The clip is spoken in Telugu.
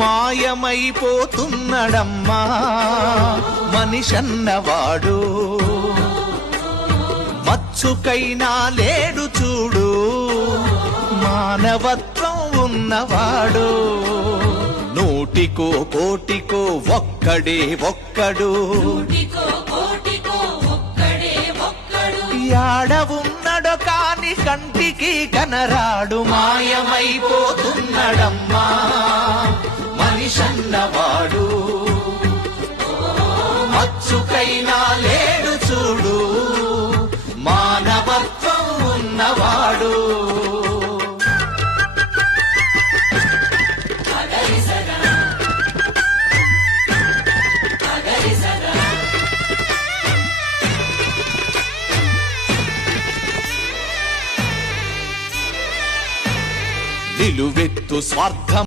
మాయమైపోతున్నడమ్మా మనిషన్నవాడు, మచ్చుకైనా లేడు చూడు మానవత్వం ఉన్నవాడు. నూటికో కోటికో ఒక్కడే ఒక్కడు, యాడ ఉన్నడో కాని కంటికి కనరాడు. మాయమైపోతున్నడమ్మా మనిషన్నవాడు, మచ్చుకైనా లేడు చూడు మానవత్వం ఉన్నవాడు. నిలువెత్తు స్వార్థం